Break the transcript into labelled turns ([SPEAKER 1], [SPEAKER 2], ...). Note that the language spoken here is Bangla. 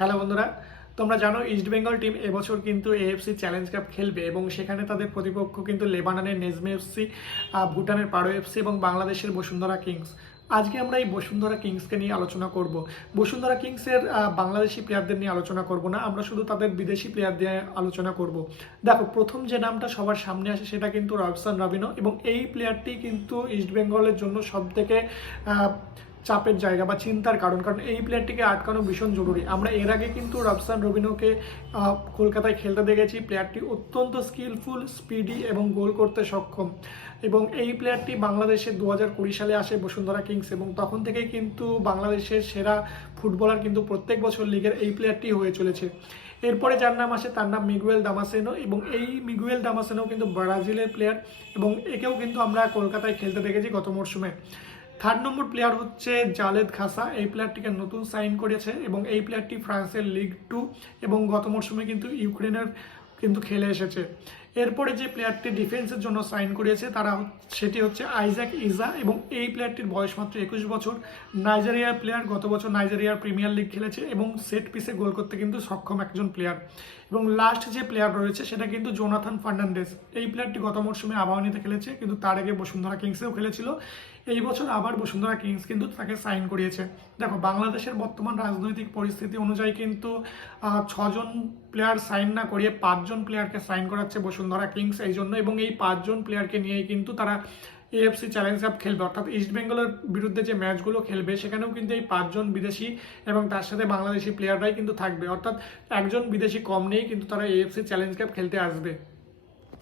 [SPEAKER 1] হ্যালো বন্ধুরা, তোমরা জানো ইস্ট বেঙ্গল টিম এবছর কিন্তু এএফসি চ্যালেঞ্জ কাপ খেলবে এবং সেখানে তাদের প্রতিপক্ষ কিন্তু লেবাননের নেজমে এফসি ভুটানের পারো এফসি এবং বাংলাদেশের বসুন্ধরা কিংস আজকে আমরা এই বসুন্ধরা কিংসকে নিয়ে আলোচনা করব। বসুন্ধরা কিংসের বাংলাদেশি প্লেয়ারদের নিয়ে আলোচনা করব না, আমরা শুধু তাদের বিদেশি প্লেয়ার দিয়ে আলোচনা করব। দেখো, প্রথম যে নামটা সবার সামনে আসে সেটা কিন্তু রবসান রবিনো এবং এই প্লেয়ারটি কিন্তু ইস্ট বেঙ্গলের জন্য সব থেকে চাপের জায়গা বা চিন্তার কারণ কারণ এই প্লেয়ারটিকে আটকানো ভীষণ জরুরি। আমরা এর আগে কিন্তু রবসান রবিনোকে কলকাতায় খেলতে দেখেছি। প্লেয়ারটি অত্যন্ত স্কিলফুল স্পিডি এবং গোল করতে সক্ষম। এবং এই প্লেয়ারটি বাংলাদেশে দু হাজার কুড়ি সালে আসে বসুন্ধরা কিংস এবং তখন থেকেই কিন্তু বাংলাদেশের সেরা ফুটবলার কিন্তু প্রত্যেক বছর লিগের এই প্লেয়ারটি হয়ে চলেছে। এরপরে যার নাম আসে, তার নাম মিগুয়েল দামাসেনো এবং এই মিগুয়েল দামাসেনো কিন্তু ব্রাজিলের প্লেয়ার এবং একেও কিন্তু আমরা কলকাতায় খেলতে দেখেছি গত মরশুমে। থার্ড নম্বর প্লেয়ার হচ্ছে জালেদ খাসা। এই প্লেয়ারটিকে নতুন সাইন করেছে এবং এই প্লেয়ারটি ফ্রান্সের লিগ টু এবং গত মরশুমে কিন্তু ইউক্রেনের কিন্তু খেলে এসেছে। এরপরে যে প্লেয়ারটি ডিফেন্সের জন্য সাইন করিয়েছে, তারা সেটি হচ্ছে আইজাক ইজা এবং এই প্লেয়ারটির বয়স মাত্র একুশ বছর। নাইজেরিয়ার প্লেয়ার গত বছর নাইজেরিয়ার প্রিমিয়ার লিগ খেলেছে এবং সেট পিসে গোল করতে কিন্তু সক্ষম একজন প্লেয়ার এবং লাস্ট যে প্লেয়ার রয়েছে, সেটা কিন্তু জোনাথন ফার্নান্ডেস এই প্লেয়ারটি গত মরশুমে আবাহনীতে খেলেছে, কিন্তু তার আগে বসুন্ধরা কিংসেও খেলেছিল। এই বছর আবার বসুন্ধরা কিংস কিন্তু তাকে সাইন করিয়েছে। দেখো, বাংলাদেশের বর্তমান রাজনৈতিক পরিস্থিতি অনুযায়ী কিন্তু ছজন প্লেয়ার সাইন না করিয়ে পাঁচজন প্লেয়ারকে সাইন করাচ্ছে বসুন্ধরা কিংস এই জন্য এবং এই পাঁচজন প্লেয়ারকে নিয়েই কিন্তু তারা এএফসি চ্যালেঞ্জ কাপ খেলবে। অর্থাৎ ইস্ট বেঙ্গলের বিরুদ্ধে যে ম্যাচগুলো খেলবে, সেখানেও কিন্তু এই পাঁচজন বিদেশি এবং তার সাথে বাংলাদেশি প্লেয়াররাই কিন্তু থাকবে। অর্থাৎ একজন বিদেশি কম নেই কিন্তু তারা এএফসি চ্যালেঞ্জ কাপ খেলতে আসবে।